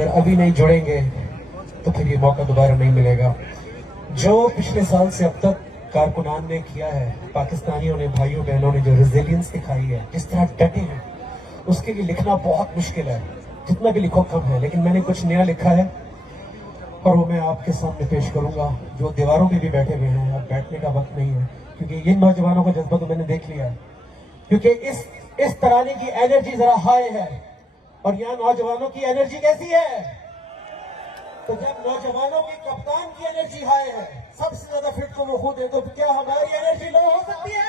अगर अभी नहीं जुड़ेंगे तो फिर ये मौका दोबारा नहीं मिलेगा। जो पिछले साल से अब तक कारकुनान ने किया है, पाकिस्तानियों ने, भाइयों बहनों ने जो रेजिलियंस दिखाई है, जिस तरह डटे हैं, उसके लिए लिखना बहुत मुश्किल है। जितना भी लिखो कम है, लेकिन मैंने कुछ नया लिखा है और वो मैं आपके सामने पेश करूंगा। जो दीवारों पे भी बैठे हुए हैं, अब बैठने का वक्त नहीं है, क्योंकि इन नौजवानों का जज्बा तो मैंने देख लिया है। क्योंकि इस तराने की एनर्जी जरा हाई है और यहाँ नौजवानों की एनर्जी कैसी है? तो जब नौजवानों की कप्तान की एनर्जी हाई है, सबसे ज्यादा फिट को वो खुद है, तो क्या हमारी एनर्जी लो हो सकती है?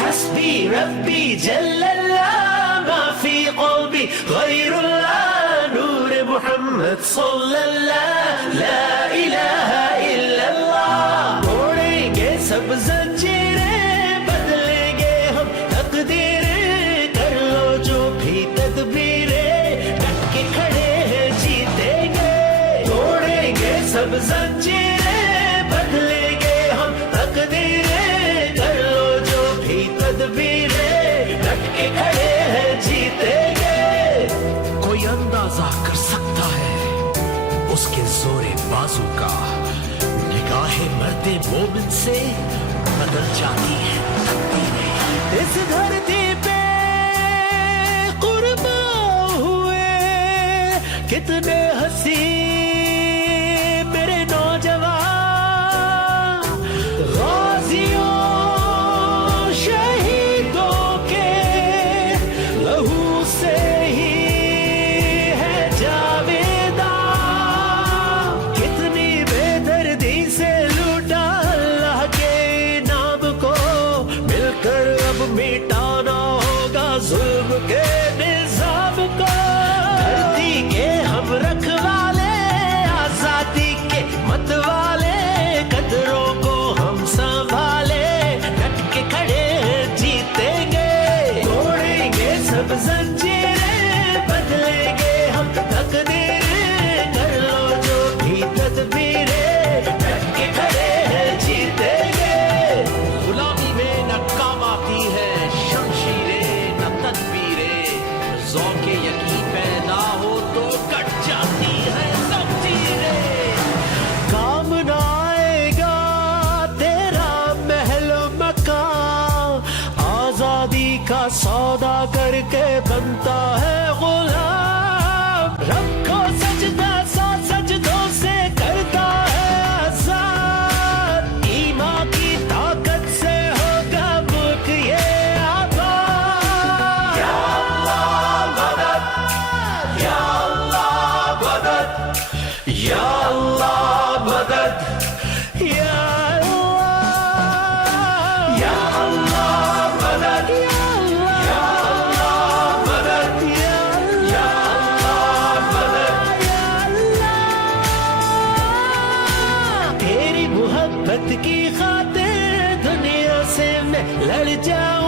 हस्बी रब्बी जल्लल्लाह माफी क़ल्बी गैरुल्लाह नूर मोहम्मद सल्लल्लाह ला इलाहा इल्लल्लाह। तोड़ेंगे सब जंजीरें, बदलेंगे हम तकदीरें, कर लो जो भी तदबीरें, डट के खड़े हैं जीतेंगे। तोड़ेंगे सब जंजीरें, बदलेंगे हम तकदीरें, कर लो जो भी तदबीरें, डट के खड़े हैं जीतेंगे। कोई अंदाजा कर सकता है उसके जोरे बाजू का, निगाहे मरते मोमिन से बदल जाती है तकदीरें। इस धरती पे कुर्बान हुए कितने हंसी मेरे नौजवान, गाजियों शहीदों के लहू से ही है जावेदा। कितनी बेदर्दी से लूटा अल्लाह के नाम को, मिलकर अब मिटाना होगा जुल्म के निजाम को। धरती के हम रखवाले, आजादी के मतवाले, कदरों को हम संभाले, डट के खड़े जीतेंगे। तोड़ेंगे सब जंजीरें, बदलेंगे हम तकदीरें, कर लो जो भी तदबीरें, डट के खड़े जीतेंगे। गुलामी में न काम आती है शमशीरें न तदबीरें, ज़ौक़े यकीन पैदा हो तो कट जाती है ज़ंजीरें। काम न आएगा तेरा महल मकान, आजादी का सौदा करके बनता है गुलाम। रखो सजदा सा सजदों से करता है आजाद, ईमान की ताकत से होगा मुल्क ये आबाद। या अल्लाह मदद, या अल्लाह मदद, या अल्लाह मदद, या अल्लाह, या अल्लाह मदद, या अल्लाह मदद, या अल्लाह मदद, या अल्लाह। तेरी मोहब्बत की खातिर दुनिया से मैं लड़ जाऊं।